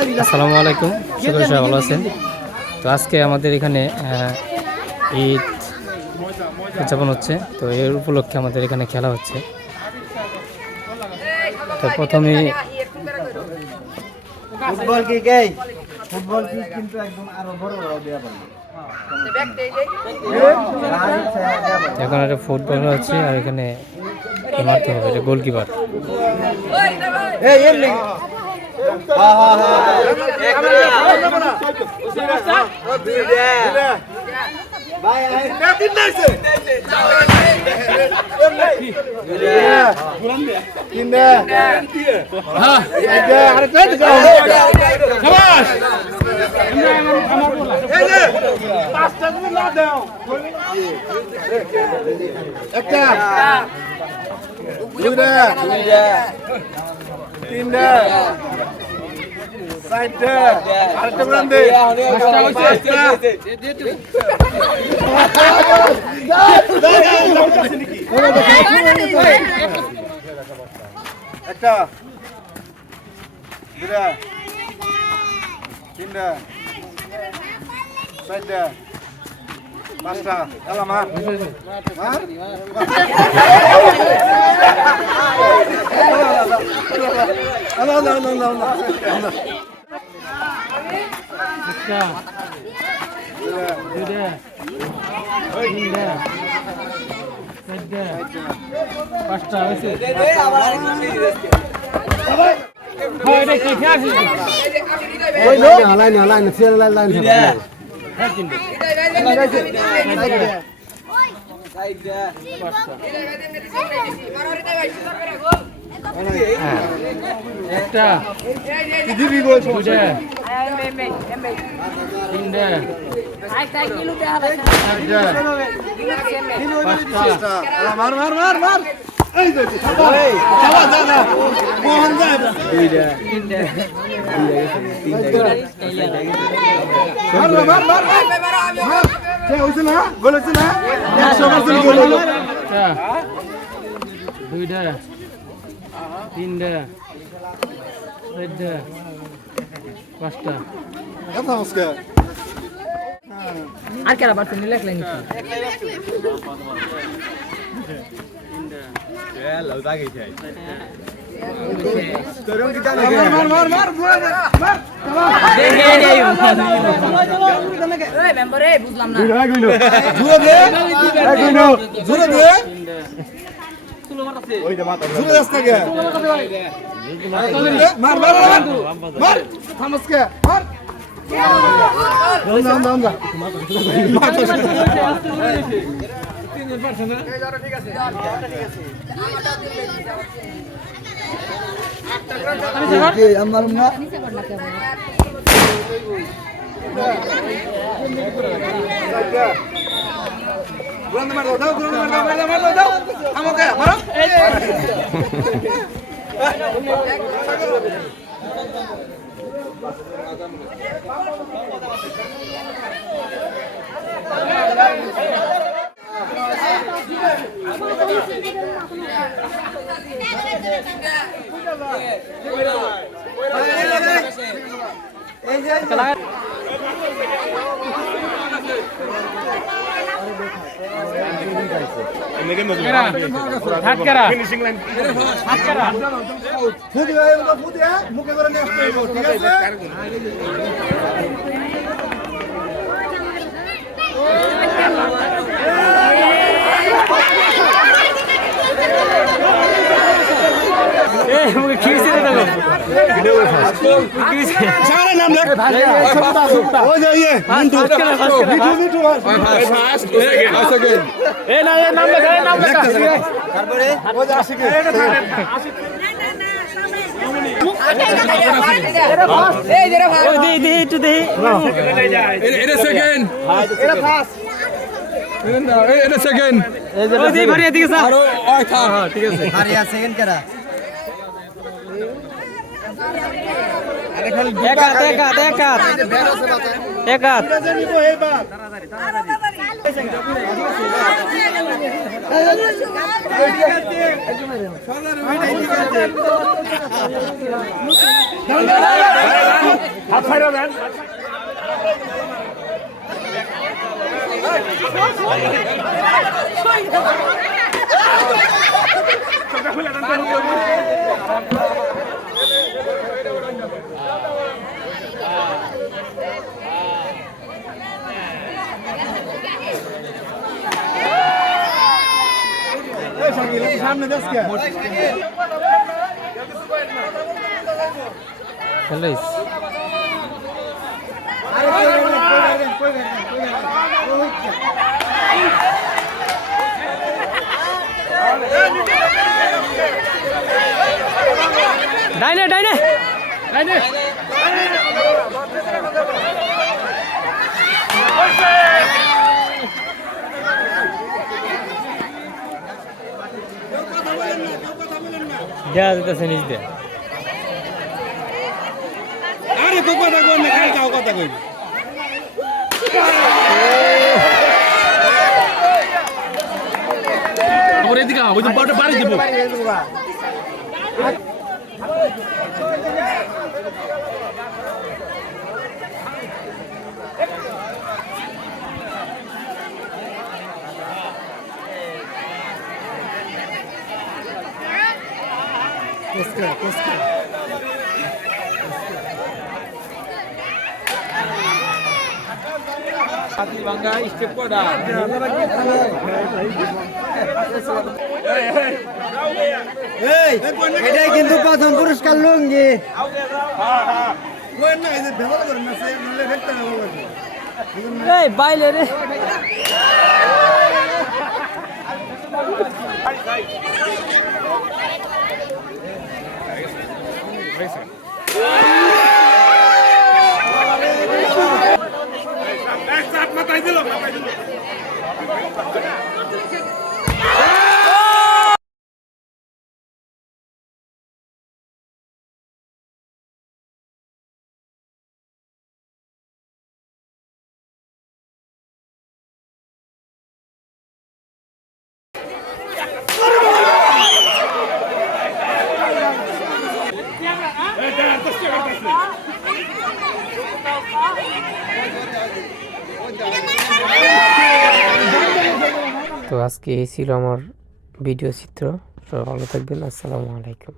আসসালামু আলাইকুম, সকলে সবাই ভালো আছেন। তো আজকে আমাদের এখানে ঈদ উদযাপন হচ্ছে, তো এর উপলক্ষে আমাদের এখানে খেলা হচ্ছে। তো প্রথমে ফুটবল কিন্তু একদম আরো বড় দেয়া পারে। এখন একটা ফুটবল হচ্ছে, আর এখানে মারতে হবে, এটা গোলকিপার। একটা দুইটা তিনটা চারটা আরেকটা বলান দে একটা দুইটা তিনটা চারটা পাঁচটা এলা মার মার একটা মার মার মার মার এই যে মোহন যায় মার মার মার মার কে হইছে না গোল হইছে না 100% গোল হলো দুইটা তিনটা চারটা পাঁচটা এত নমস্কার আর কেরা বাড়তে নিলে এক লাইন মার মার মার মার মেম্বার এ বুঝলাম না জুড়ে দে জুড়ে দে ওই যে মাথা জুড়ে দাস না কে মার মার মার মার থামস কে মার দাম দাম দাম আমার না গুলাম মার দাও গুলাম মার দাও আমাকে মারো মুখে করে নিয়ে আসতে হবে ঠিক আছে সারা নাম লেখ ও যাইয়ে মিন্টু মিঠু ফাস্ট এ না এ নাম লেখ তারপরে ও যা আসে কি এই যে রে ভাই দে দে একটু দে এটা সেকেন্ড এটা ফাস্ট এটা সেকেন্ড ওই দে ভারিয়া দিকে স্যার আরো ওই থাক হ্যাঁ ঠিক আছে আরিয়া সেকেন্ড কেরা আরে খালি এক হাত তাড়াতাড়ি সামনে দেশকে হ্যালো ডাইনে ডাইনে ডাইনে দেওয়া যেতেছে নিচ দিয়ে আরে তো কথা কই না খালি তাও কথা কই ওরে দিকে ওই তো বড় বাড়ি দিব Pesca. Bangga istep ko dah. এই এটাই কিন্তু প্রথম পুরস্কার লুঙ্গি কোন না এই যে ব্যবহার করেন না সে নলে ভেক্টর হবে এই বাইলে রে তো আজকে এই ছিল আমার ভিডিও চিত্র। সবাই ভালো থাকবেন। আসসালামু আলাইকুম।